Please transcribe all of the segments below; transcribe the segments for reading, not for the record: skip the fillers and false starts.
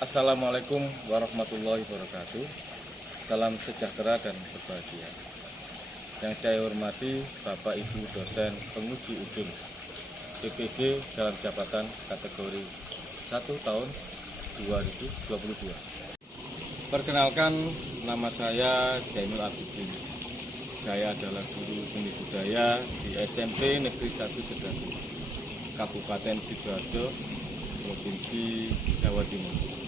Assalamualaikum warahmatullahi wabarakatuh. Salam sejahtera dan berbahagia. Yang saya hormati Bapak Ibu dosen penguji udin PPG dalam jabatan kategori 1 tahun 2022. Perkenalkan, nama saya Zainul Abidin. Saya adalah guru seni budaya di SMP Negeri 1 Sedati, Kabupaten Sidoarjo, Provinsi Jawa Timur.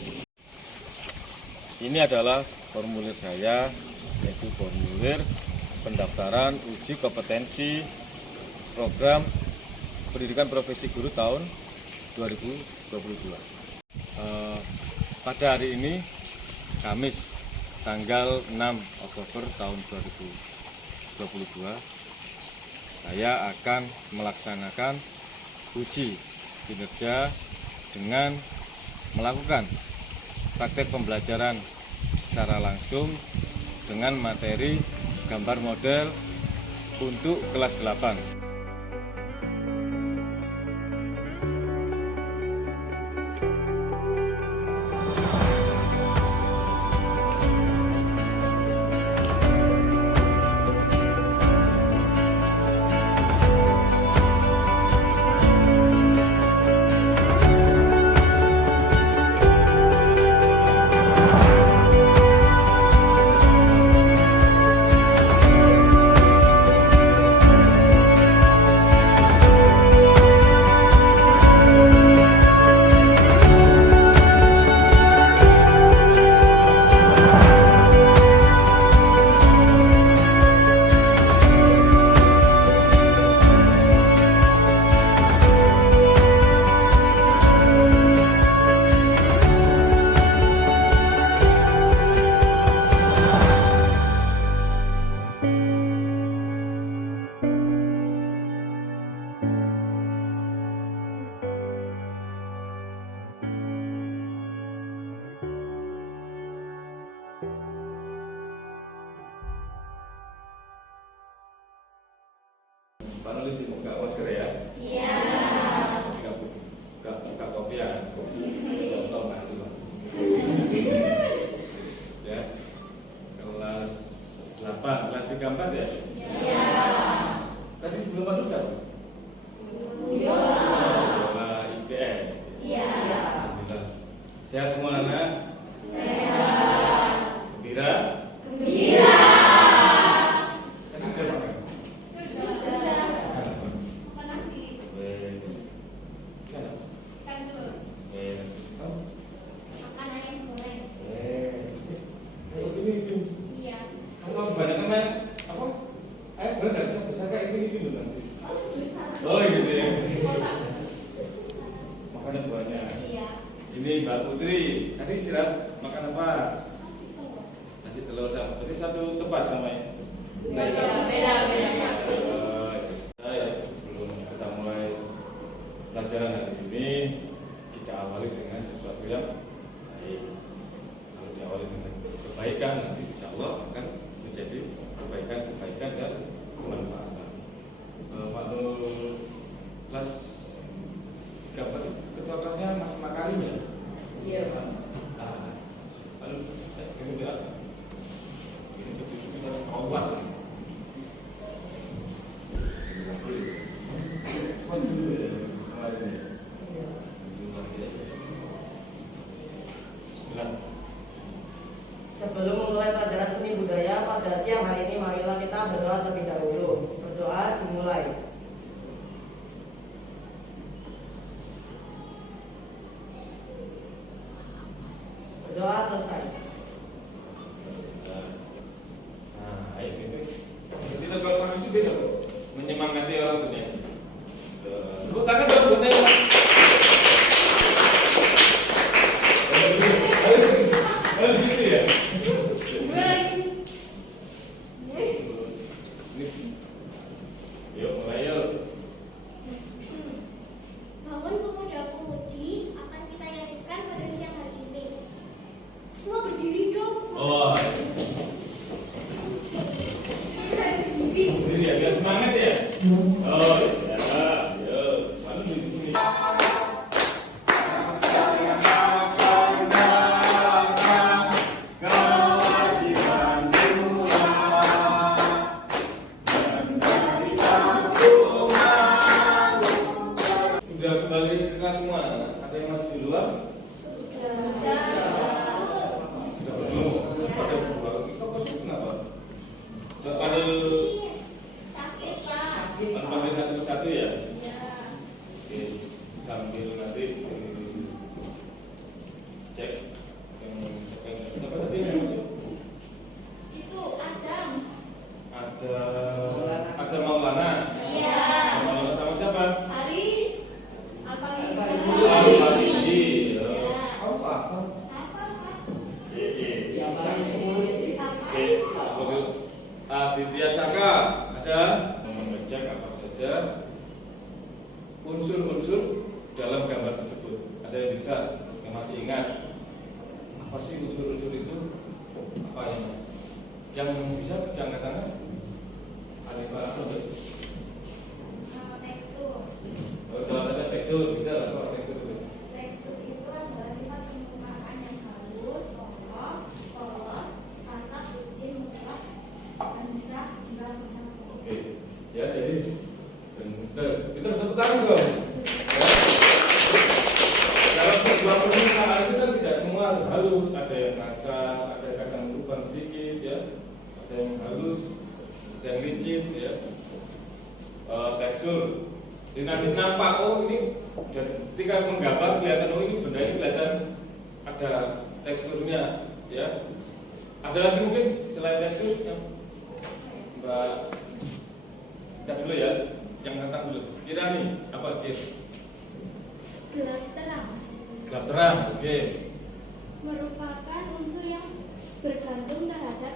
Ini adalah formulir saya, yaitu formulir pendaftaran uji kompetensi program pendidikan profesi guru tahun 2022. Pada hari ini, Kamis, tanggal 6 Oktober tahun 2022, saya akan melaksanakan uji kinerja dengan melakukan praktek pembelajaran secara langsung dengan materi gambar model untuk kelas 8. Panelis buka masker ya? Iya. Buka kopi ya? Contoh Pak itu. Ya. Kelas 8, kelas 3-4 ya? Iya. Tadi sebelum Pak Nusa? Iya. IPS. Iya. Alhamdulillah. Sehat semua anak? Sehat. Gembira? Gembira. Oh gitu ya. Makanan banyak. Iya. Ini Mbak Putri, tadi istirahat makan apa? Nasi telur sama. Berarti satu tempat sama ya? Beda. Sebelum kita mulai pelajaran hari ini, kita awali dengan sesuatu yang baik. Kalau diawali dengan kebaikan, nanti insya Allah akan menjadi kebaikan dan kemanfaatan. Pak Nur kelas 3 ketua kelasnya Mas Makarim ya? Iya Pak. Ini berat. Ini kita awal. Sebelum memulai pelajaran seni budaya pada siang hari ini, marilah kita berdoa terlebih dahulu. Berdoa dimulai. Berdoa selesai. Nah, ini jadi lepas itu besok menyemangati orang dunia. Tepuk tangan dong buat saya. Oh gitu ya. Yuk mulai yuk. Bangun pemuda-pemudi akan kita nyanyikan pada siang hari ini. Semua berdiri dong. Oh. Jadi ya biar semangat ya. Oh ya. Yuk. Malu di sini. Sudah kembali ke kelas semua? Ada yang masih di luar? Sudah belum? Pada keluar? Kenapa? Panggil Sakit, Pak. panggil satu persatu ya? Ya. Oke, sambil nanti cek yang siapa tadi yang masuk? Itu Adam. Ada Maulana. Iya. Maulana sama siapa? Haris. Apa ini? Al-Fariji. Apa, Pak? Iya. Apa? Oke, Aditya Saka ada mengecek apa saja unsur-unsur dalam gambar tersebut. Ada yang bisa, yang masih ingat apa sih unsur-unsur itu? Apa yang bisa angkat tangan? Alif apa tuh? Tekstur. Oh, salah satu tekstur, kita lah kalau tekstur itu. Tekstur itu adalah sifat permukaan yang halus, polos, kasar, licin, mutlak, dan bisa dilakukan. Oke, ya jadi bentar, kita tepuk tangan dong. Dalam sebuah permukaan itu kan tidak semua halus, ada yang kasar, ada yang kadang lubang sedikit, ya, ada yang halus, ada yang licin, ya. Tekstur, jadi nanti nampak oh ini, dan ketika menggambar kelihatan oh ini benda ini kelihatan ada teksturnya, ya. Ada lagi mungkin selain tekstur yang Mbak kita dulu ya, yang datang dulu. Kira nih apa kira? Gelap terang Gelap terang, oke. merupakan unsur yang bergantung terhadap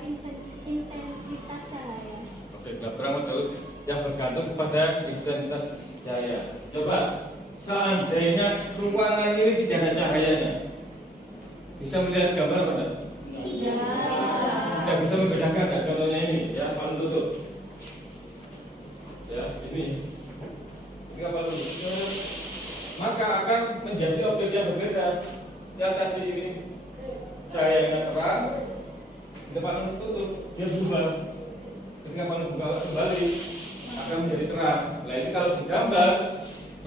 intensitas cahaya. Oke, gelap terang adalah yang bergantung kepada intensitas cahaya. Coba, seandainya ruangan ini tidak ada cahayanya, bisa melihat gambar apa enggak? Iya. Tidak bisa membedakan enggak? Contohnya ini, ya, palu tutup. Ya, ini. Jika palu tutup, maka akan menjadi objek yang berbeda. Yang tadi ini cahayanya terang, ketika palu tutup, dia berubah. Ketika palu buka kembali, akan menjadi terang. Nah ini kalau digambar,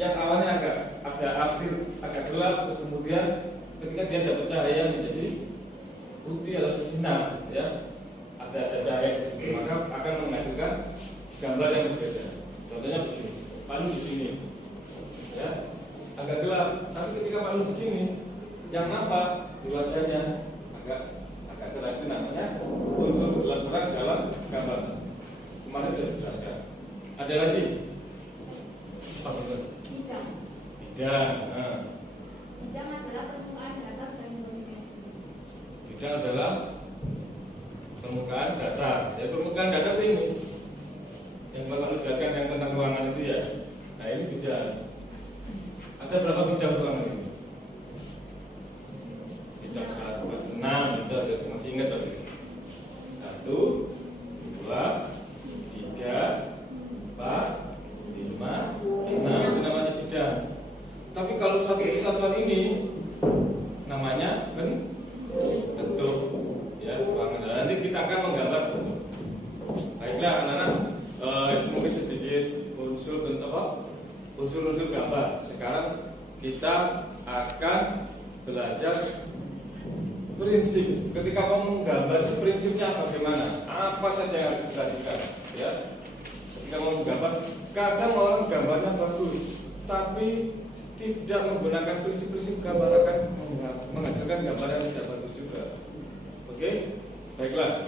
yang awalnya agak ada arsir, agak gelap, terus kemudian ketika dia dapat cahaya menjadi putih atau sinar, ya, ada cahaya di sini, maka akan menghasilkan gambar yang berbeda. Contohnya begini, palu di sini, ya, agak gelap, tapi ketika palu di sini, yang nampak di wajahnya agak terang, itu namanya unsur gelap terang dalam gambar. Kemarin sudah dijelaskan. Ada lagi? Apa itu? Bidang. Bidang. Nah. Bidang adalah permukaan datar dan dimensi. Bidang adalah permukaan datar. Ya, permukaan datar itu ini yang bakal dijelaskan yang tentang ruangan itu ya. Nah ini bidang. Ada berapa bidang ruangan ini? Bidang 1, 6 itu ada, masih ingat tadi? 1, 2, 3, 4, 5, 6 itu namanya bidang. Tapi kalau satu kesatuan ini namanya bentuk. akan belajar prinsip. Ketika kamu menggambar itu prinsipnya bagaimana? Apa saja yang harus diperhatikan? Ya. Ketika kamu menggambar, kadang orang gambarnya bagus, tapi tidak menggunakan prinsip-prinsip gambar akan menghasilkan gambar yang tidak bagus juga. Oke, baiklah.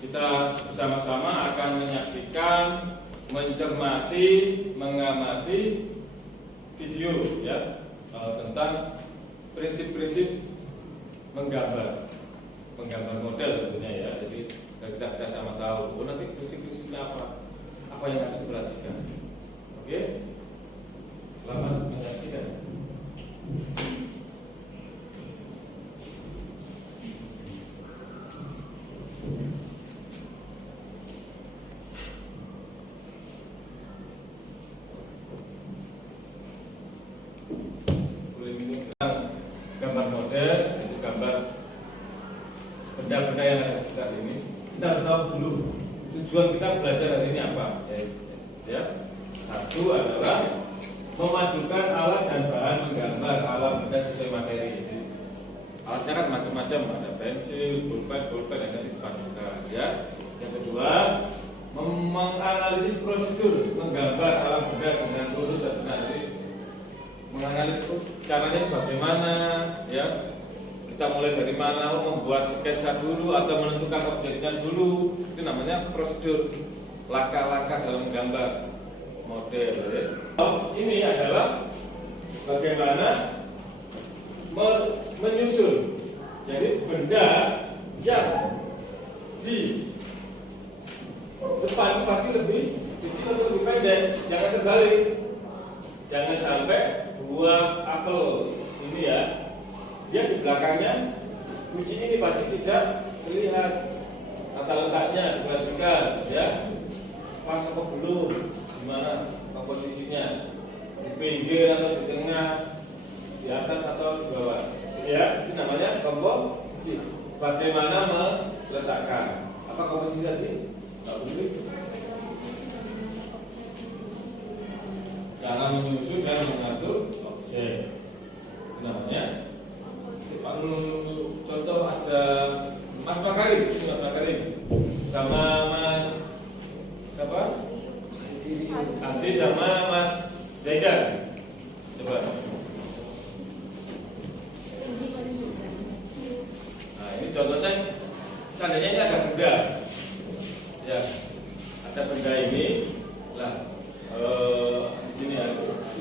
Kita bersama-sama akan menyaksikan, mencermati, mengamati video ya tentang prinsip-prinsip menggambar model tentunya ya. Jadi kita sama tahu, nanti prinsip-prinsipnya apa yang harus diperhatikan. Oke, selamat menyaksikan. Gambar model, itu gambar benda-benda yang ada sekitar ini. Kita harus tahu dulu tujuan kita belajar hari ini apa. Ya, satu adalah memadukan alat dan bahan menggambar alam benda sesuai materi. Jadi, alatnya kan macam-macam, ada pensil, pulpen yang dipadukan. Ya. Yang kedua, menganalisis prosedur menggambar alam benda dengan lurus dan benar. Menganalisis caranya bagaimana, ya kita mulai dari mana, membuat sketsa dulu atau menentukan objeknya dulu, itu namanya prosedur, langkah-langkah dalam menggambar model. Ya. Ini adalah bagaimana menyusun, jadi benda yang di depan itu pasti lebih kecil atau lebih pendek, jangan terbalik. Jangan sampai buah apel ini ya, dia di belakangnya biji ini pasti tidak terlihat, tata letaknya diperhatikan ya, pas apa belum, gimana komposisinya, di pinggir atau di tengah, di atas atau di bawah ya, ini namanya komposisi. Bagaimana meletakkan, apa komposisi tadi? Cara menyusun dan mengatur objek, namanya. Contoh ada Mas Makarim, sama Mas siapa? Adi sama Mas Zaidar. Coba. Nah ini contohnya, seandainya ini ada benda, ya, ada benda ini, lah. Di sini ya, di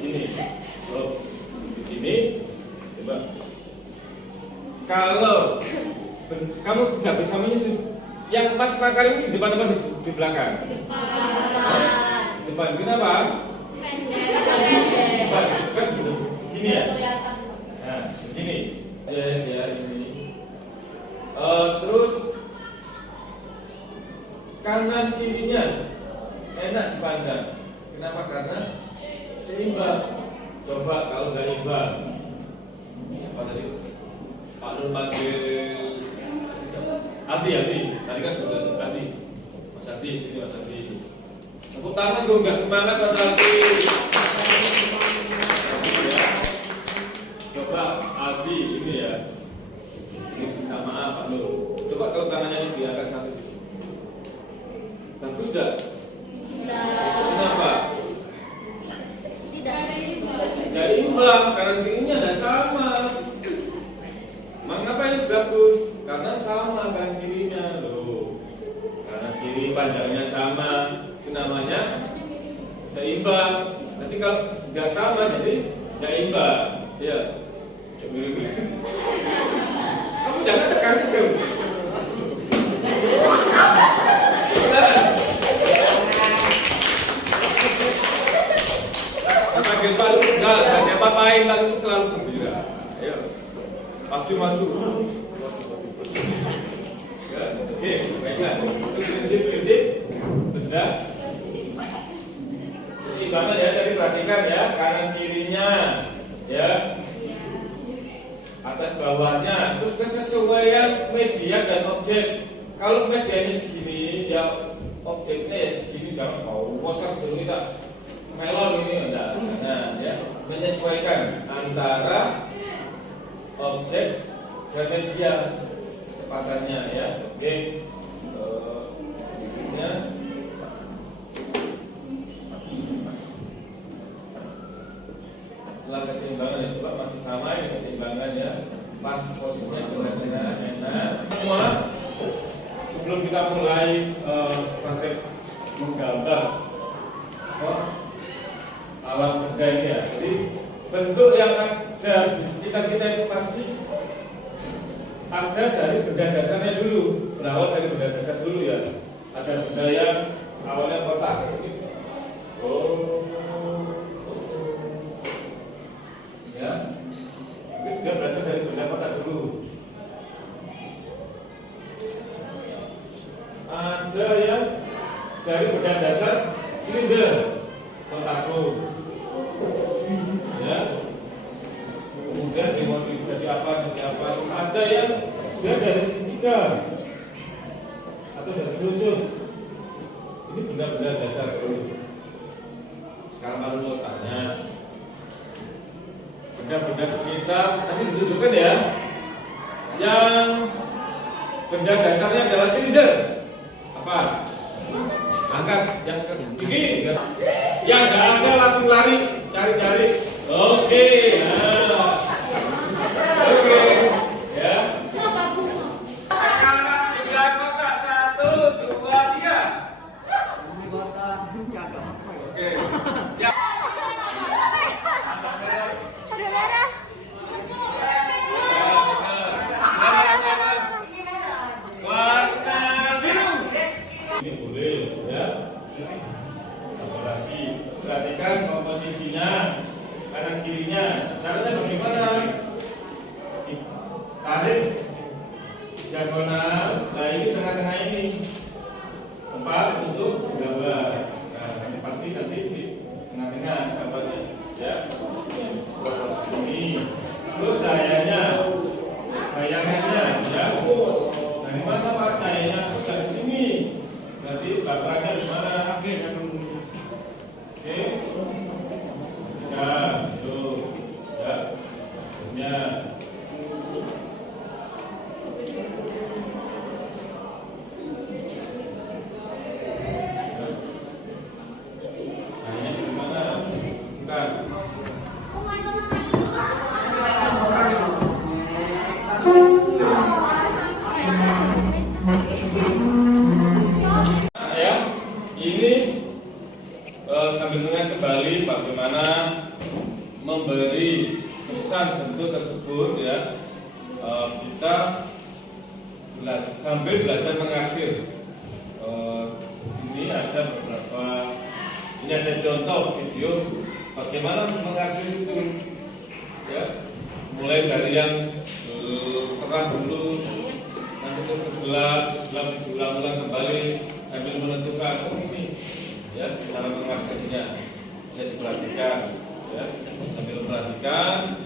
sini, di sini, coba. Kalau kamu tidak bisa menyusun, yang Mas Makarim ini di depan apa di belakang? Depan. Kenapa? Depan, kan gini ya. Nah, begini. Ya ini. Terus kanan kirinya enak dipandang. Kenapa? Karena seimbang. Coba kalau nggak imbang, siapa tadi? Pak Nur Masbil, Adi. Tadi kan sudah Adi. Mas Adi, sini Mas Adi. Tepuk tangan dong, nggak semangat Mas Adi. Ya. Coba Adi ini ya. Ini minta maaf Pak Nur. Coba kalau tangannya ini diangkat satu. Bagus nggak? Kenapa? Tidak imbang, kanan kirinya tidak sama. Mengapa ini bagus? Karena sama kanan kirinya loh. Kanan kiri panjangnya sama, itu namanya seimbang. Nanti kalau tidak sama jadi tidak imbang. Ya, coba dulu. Kamu jangan tekan. Makin baru enggak ada apa-apain, lalu selalu gembira. Ayo, maju. Ya, oke, baiklah. Itu prinsip benda. Keseimbangan ya, tadi perhatikan ya, kanan kirinya, ya, atas bawahnya. Terus kesesuaian media dan objek. Kalau medianya segini, ya objeknya ya segini, jangan mau bosar jenuh melon ini enggak. Nah, ya, menyesuaikan antara objek dan media kecepatannya ya. Oke. Berikutnya setelah keseimbangan ya, coba masih sama ini keseimbangan ya. Pas posisinya benar-benar enak. Semua sebelum kita mulai praktek menggambar alam benda ini ya. Jadi bentuk yang ada di sekitar kita itu pasti ada dari benda dasarnya dulu. Berawal dari benda dasar dulu ya. Ada benda yang awalnya kotak. Ya. Dia berasal dari benda kotak dulu. Ada yang dari benda dasar silinder, kotak ya. Kemudian dimodifikasi jadi apa. Ada yang dia dari segitiga atau dari kerucut. Ini benda-benda dasar dulu. Sekarang baru letaknya. Benda-benda sekitar tadi ditunjukkan ya. Yang benda dasarnya adalah silinder. Apa? Angkat yang tinggi. Yang nggak ada langsung lari cari-cari. Oke. Nah. Oke. Ya. Angkat 3 kotak 1, 2, 3. Ini kotak agak maksa ya. Oke. Ya. Udah merah. Warna biru. Ini boleh ya. Apalagi perhatikan komposisinya kanan kirinya. Caranya bagaimana? Tarik diagonal. Nah ini tengah-tengah ini tempat untuk gambar. Nah pasti nanti di tengah-tengah gambarnya ya. Ini terus bayangannya ya. Nah di mana warnanya? Dari sini. Nanti baperannya di mana? Oke. Ya, itu ya. Ya. Nah, ini di mana? Bukan. Ya, ini sambil mengingat kembali bagaimana memberi pesan bentuk tersebut ya. Kita sambil belajar mengarsir. Ini ada beberapa, ini ada contoh video bagaimana mengarsir itu ya. Mulai dari yang terang dulu, nanti gelap diulang-ulang kembali sambil menentukan ini ya cara mengarsirnya bisa diperhatikan ya sambil perhatikan.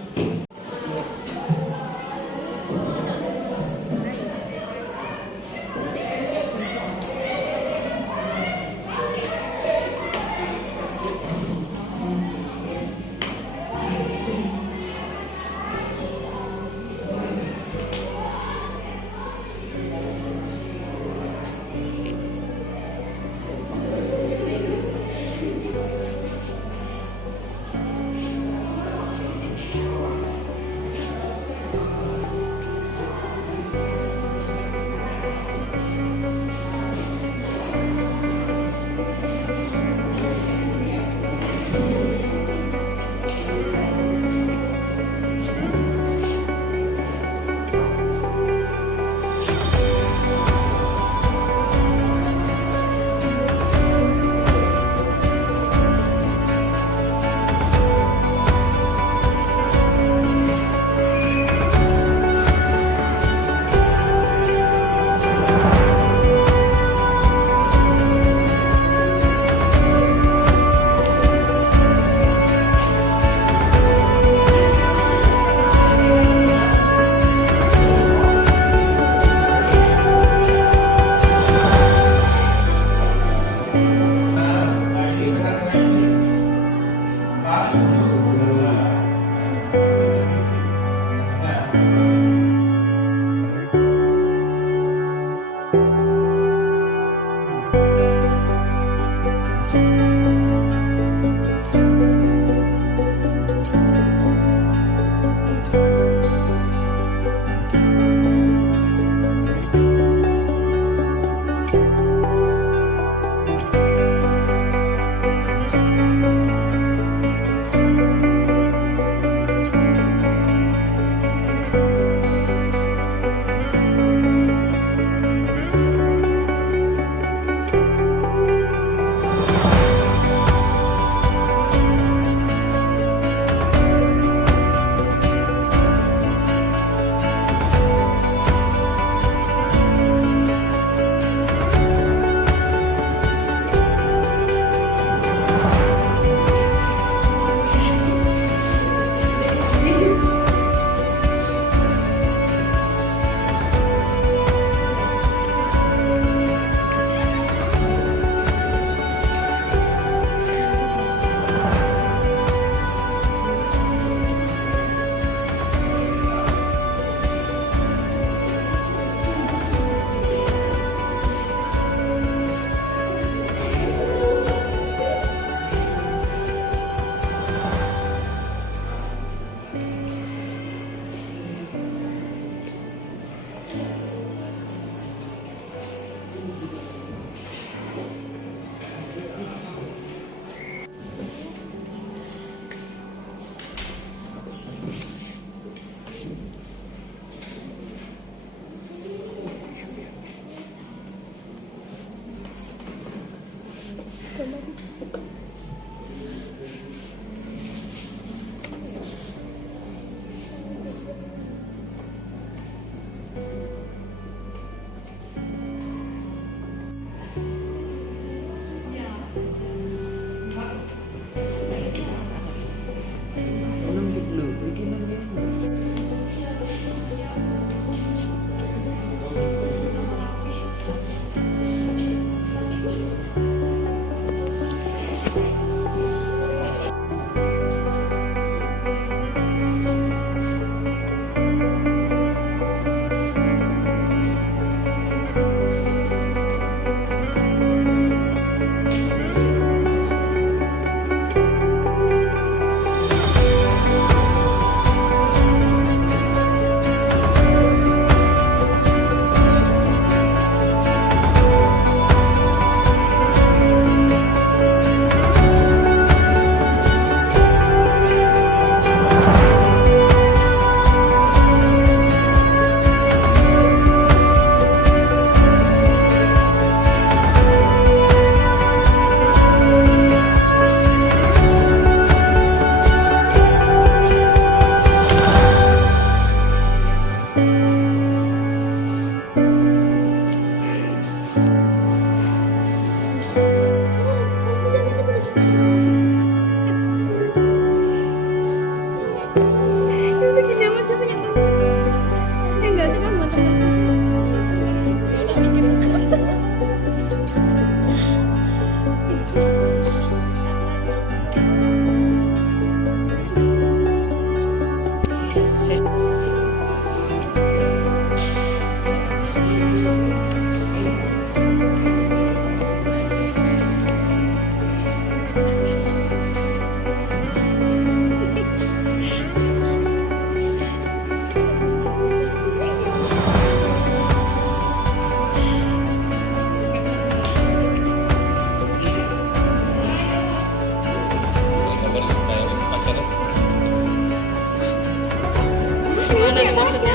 Gimana nih maksudnya?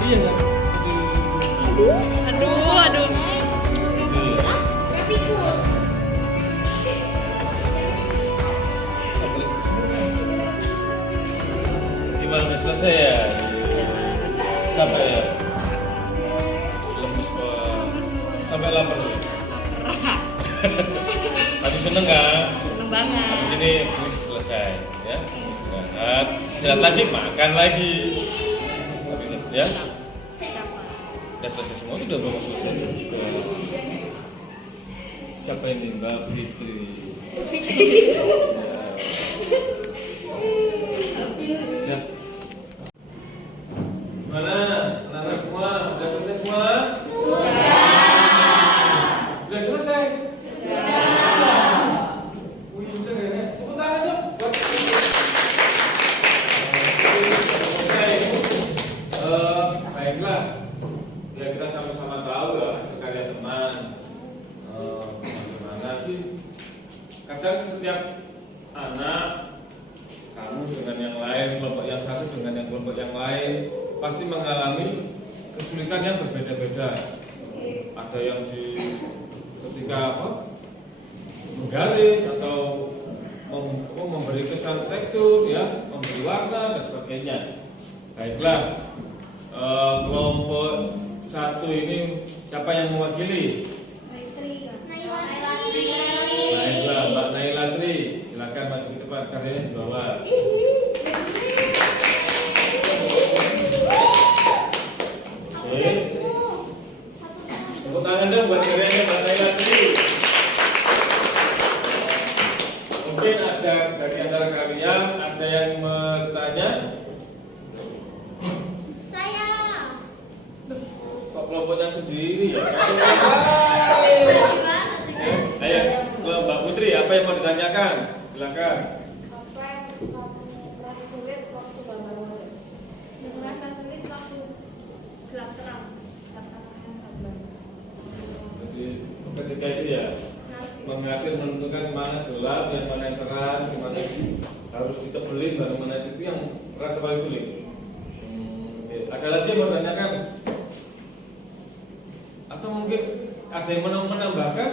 Iya kan? Aduh. Gimana selesai ya? Capek ya? Lemes sampai lapar loh. Tapi seneng kan? Seneng banget. Habis ini selesai ya. Istirahat. Istirahat lagi, makan lagi. Tapi ya. Udah selesai semua, udah mau selesai. Siapa ini Mbak Fitri? Ya. Gimana? Anak-anak semua? Udah selesai semua? Sudah selesai? Wih, pintar ya? Tepuk tangan dong. Selesai. Baiklah. Ya kita sama-sama tahu ya, sekalian teman. Bagaimana sih? Kadang setiap anak, kamu dengan yang lain, kelompok yang satu dengan yang kelompok yang lain, pasti mengalami kesulitan yang berbeda-beda. Ada yang ketika menggaris atau memberi kesan tekstur, ya, memberi warna dan sebagainya. Baiklah, kelompok satu ini siapa yang mewakili? Baiklah, Mbak Naila Tri, silakan maju ke depan, karyanya di bawah. Oke. Tepuk tangan dong buat karyanya Mbak Naila Tri. Mungkin ada dari antara kalian ada yang bertanya? Kok kelompoknya sendiri ya? Ayo, Mbak Putri, apa yang mau ditanyakan? Silakan. Jadi ketika itu ya menghasil menentukan mana gelap, yang mana yang terang, mana harus ditebelin, dan mana itu yang rasa paling sulit. Ada lagi yang mau ditanyakan? Atau mungkin ada yang menambahkan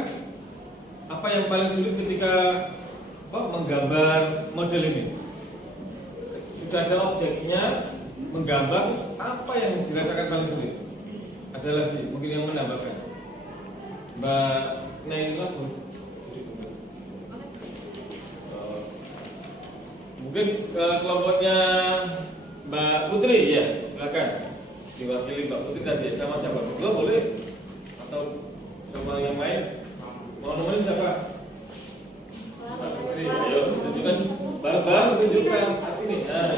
apa yang paling sulit ketika menggambar model ini? Sudah ada objeknya, menggambar, apa yang dirasakan paling sulit? Ada lagi mungkin yang menambahkan? Mbak Naila, mungkin kelompoknya Mbak Putri, ya silakan diwakili Mbak Putri tadi sama siapa? Berdua boleh? Atau sama yang lain? Mau nemenin siapa? Mbak Putri, ayo tunjukkan bareng-bareng, tunjukkan ini. Nah,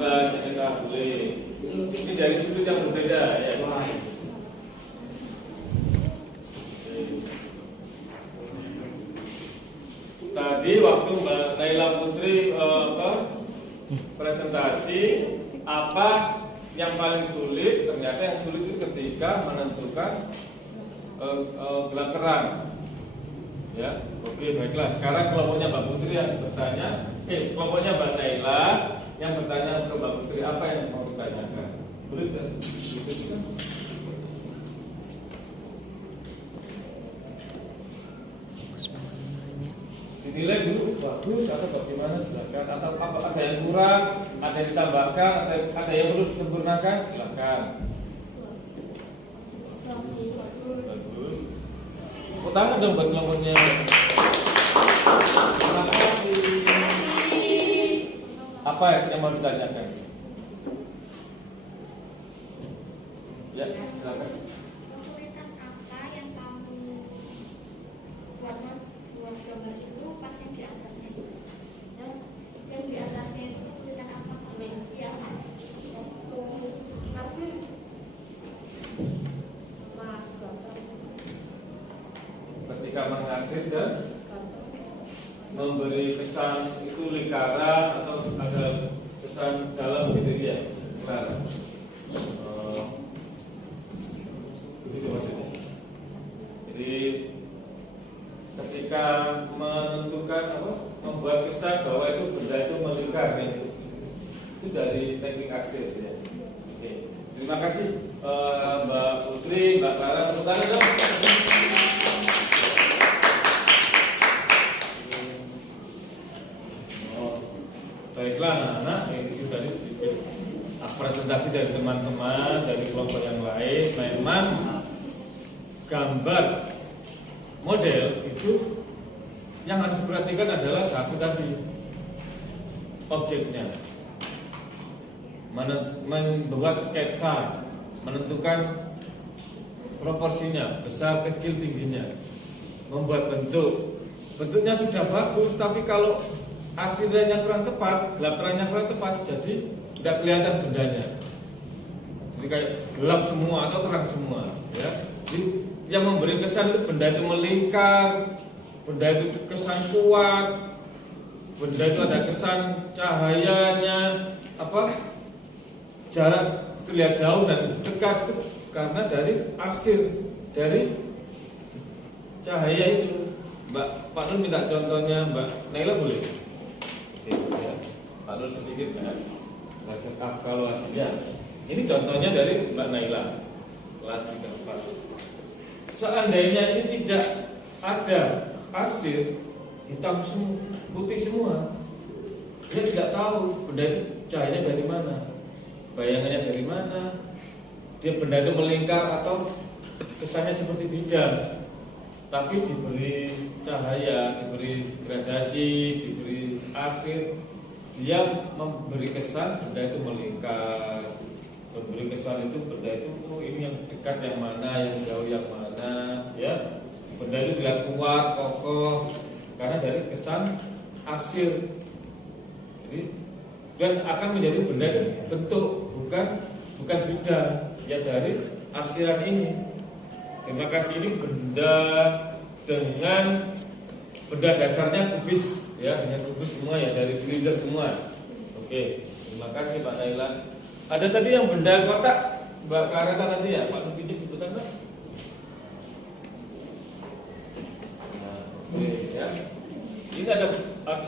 Mbak Naila boleh. Ini dari sudut yang berbeda ya. Tadi waktu Mbak Naila Putri presentasi, apa yang paling sulit? Ternyata yang sulit itu ketika menentukan gelap terang. Ya, oke, baiklah. Sekarang kelompoknya Mbak Putri yang bertanya, kelompoknya Mbak Naila yang bertanya ke Mbak Putri, apa yang mau ditanyakan? Boleh kan? Dinilai dulu bagus atau bagaimana, silakan. Atau apa ada yang kurang, ada yang ditambahkan, ada yang perlu disempurnakan, silakan. Bagus. Tangan dong buat kelompoknya. Terima kasih. Apa yang mau ditanyakan? Ya, silakan. Kesulitan apa yang kamu buat gambar itu pas yang di atasnya? Yang di atasnya itu kesulitan apa kamu? Ya, ngasih Ketika mengasih dan memberi kesan itu lingkaran atau ada kesan dalam gitu ya, Clara. Begitu maksudnya. Jadi ketika menentukan membuat kesan bahwa itu benda itu melingkar, Itu dari teknik arsir ya. Oke. Terima kasih Mbak Putri, Mbak Clara, tepuk tangan dong. Baiklah anak-anak, itu tadi sedikit presentasi dari teman-teman dari kelompok yang lain. Memang gambar model itu yang harus diperhatikan adalah satu tadi, objeknya, membuat sketsa, menentukan proporsinya, besar, kecil, tingginya, membuat bentuknya sudah bagus, tapi kalau arsirannya kurang tepat, gelap terangnya kurang tepat, jadi tidak kelihatan bendanya. Jadi kayak gelap semua atau terang semua, ya. Jadi yang memberi kesan itu benda itu melingkar, benda itu kesan kuat, benda itu ada kesan cahayanya, jarak terlihat jauh dan dekat itu karena dari arsir, dari cahaya itu. Pak Nur minta contohnya, Mbak Naila boleh? Ya. Pak Nur sedikit kan? Kalau hasilnya ini contohnya dari Mbak Naila kelas 3-4. Seandainya ini tidak ada arsir, hitam semua, putih semua, dia tidak tahu benda itu cahayanya dari mana, bayangannya dari mana, dia benda itu melingkar atau kesannya seperti bidang. Tapi diberi cahaya, diberi gradasi, diberi arsir, dia memberi kesan benda itu melingkar, memberi kesan itu benda itu ini yang dekat yang mana, yang jauh yang mana, ya. Benda itu dilihat kuat, kokoh karena dari kesan arsir. Jadi dan akan menjadi benda itu bentuk, bukan bidang, ya dari arsiran ini. Terima kasih, ini benda dengan benda dasarnya kubis, ya, dengan kubis semua ya, dari silinder semua. Oke, terima kasih Pak Naila. Ada tadi yang benda kotak, Mbak Clareta tadi ya, Pak Nupinjik dibutuhkan Mbak. Nah, oke ya. Ini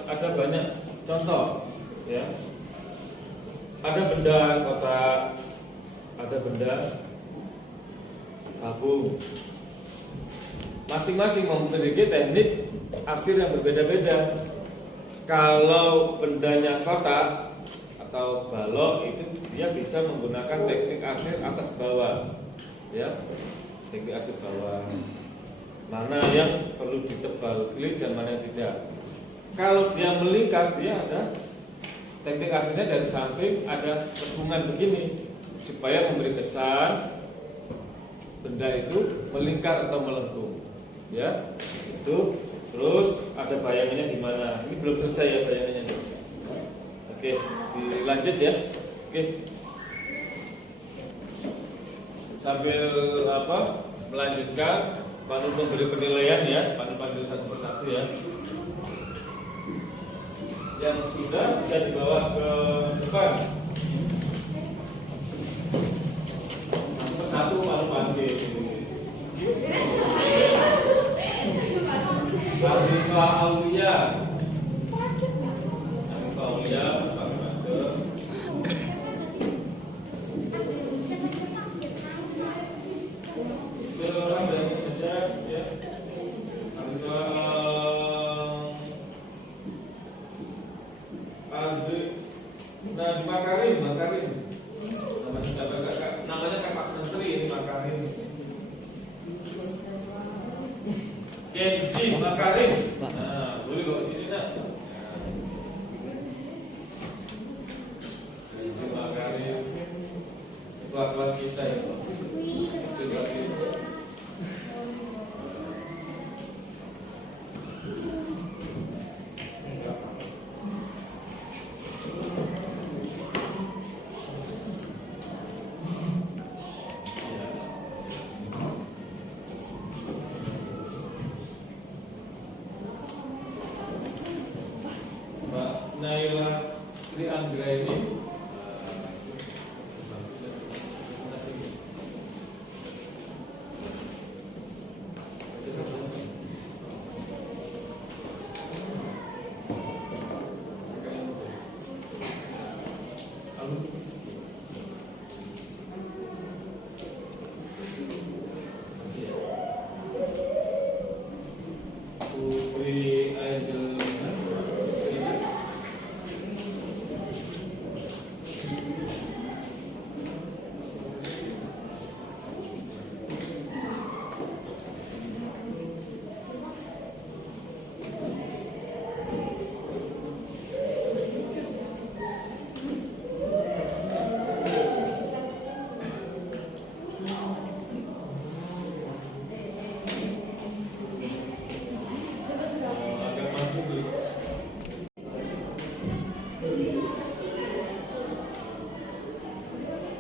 ada banyak contoh, ya. Ada benda kotak, ada benda tabung. Masing-masing memiliki teknik arsir yang berbeda-beda. Kalau bendanya kotak atau balok itu dia bisa menggunakan teknik arsir atas bawah, ya, teknik arsir bawah. Mana yang perlu ditebal klik dan mana yang tidak. Kalau dia melingkar, dia ada teknik arsirnya dari samping, ada tepungan begini supaya memberi kesan benda itu melingkar atau melengkung, ya. Itu terus ada bayangannya di mana. Ini belum selesai ya bayangannya. Oke, dilanjut ya. Oke. Sambil melanjutkan, Pak Nur memberi penilaian ya, Pak Nur panggil satu persatu ya. Yang sudah bisa dibawa ke depan. Satu Pak Nur panggil. Arifah Aulia. Arifah Aulia, pakai masker. Orang dari sejak ya. Nah, Makarim. Namanya Kakak Menteri ini Makarim. Kenzi Makarim. Nah, boleh bawa sini nak. Kenzi Makarim. Kelas kita ya. Naila Tri Anggra ini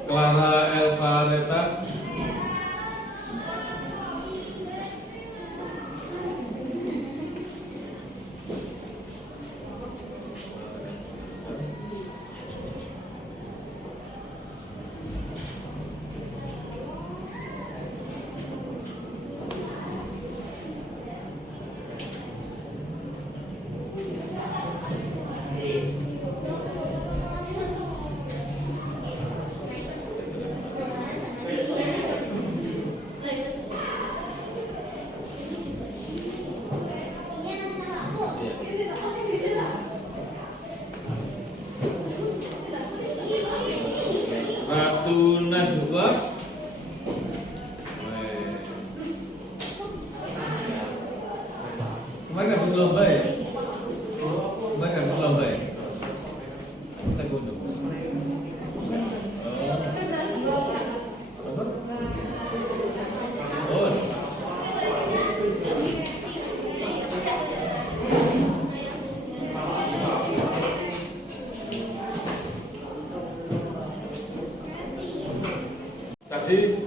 Clara Elvareta. Ratu Najwa. Kemarin habis lomba ya? Kemarin habis lomba ya? Taekwondo. Oh. Tadi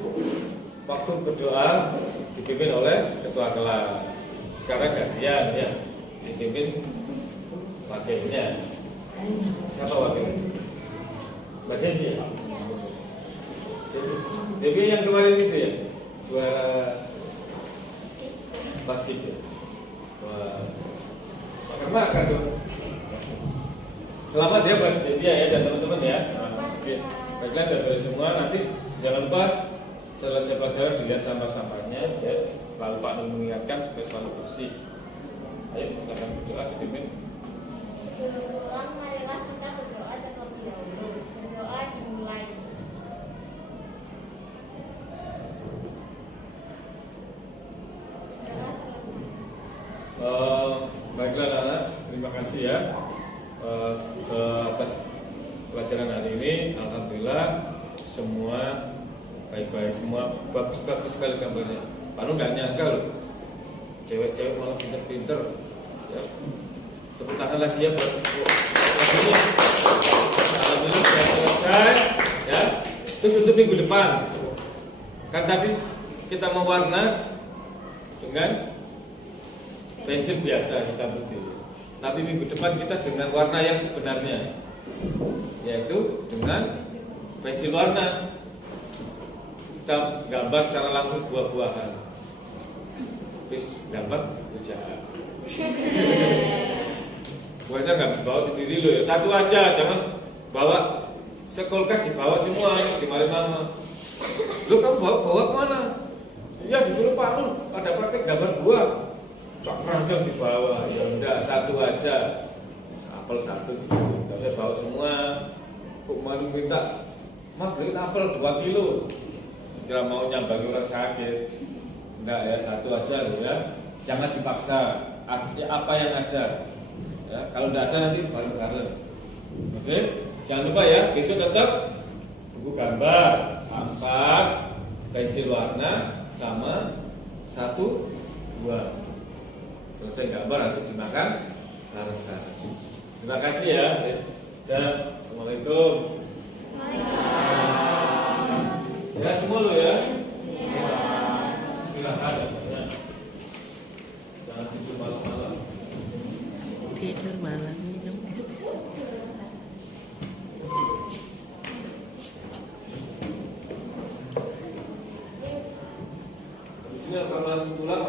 waktu berdoa dipimpin oleh ketua kelas. Sekarang gantian ya, dipimpin wakilnya. Siapa wakilnya? Mbak Devi ya? Devi yang kemarin itu ya? Juara basket ya? Wah, karena akan tuh. Selamat ya buat Devi ya dan teman-teman ya. Oke, baiklah dari semua nanti jangan lupa selesai pelajaran dilihat sampah-sampahnya ya. Selalu Pak Nur mengingatkan supaya selalu bersih. Ayo silakan berdoa dipimpin. Sebelum pulang, marilah kita berdoa terlebih dahulu. Berdoa dimulai. Berdoa selesai. Baiklah anak, terima kasih ya atas pelajaran hari ini. Alhamdulillah semua baik-baik, semua bagus-bagus sekali gambarnya. Pak Nur nggak nyangka loh, cewek-cewek malah pinter-pinter. Ya. Tepuk tangan lagi ya buat lagunya. Alhamdulillah sudah selesai. Ya. Terus untuk minggu depan, kan tadi kita mewarna dengan pensil biasa hitam putih. Tapi minggu depan kita dengan warna yang sebenarnya, yaitu dengan pensil warna. Kita gambar secara langsung buah-buahan. Terus gambar ujaran. Buahnya nggak dibawa sendiri loh ya, satu aja, jangan bawa sekulkas dibawa semua di mana-mana. Lu kamu bawa kemana? Ya disuruh Pak Nur, ada pakai gambar buah. Ragam dibawa, ya enggak, satu aja. Apel satu, nggak usah bawa semua. Kok malu minta, Mak beliin apel 2 kilo. Kira mau nyambangi orang sakit. Enggak ya, satu aja loh ya. Jangan dipaksa. Apa yang ada. Ya, kalau enggak ada nanti bareng-bareng. Oke, jangan lupa ya, besok tetap buku gambar, 4 pensil warna sama 1, 2. Selesai gambar nanti dimakan bareng-bareng. Terima kasih ya. Sudah. Assalamualaikum. Sehat semua lo ya. Silakan. Jangan tidur malam-malam. Tidur malam minum es teh. Habis ini akan langsung pulang.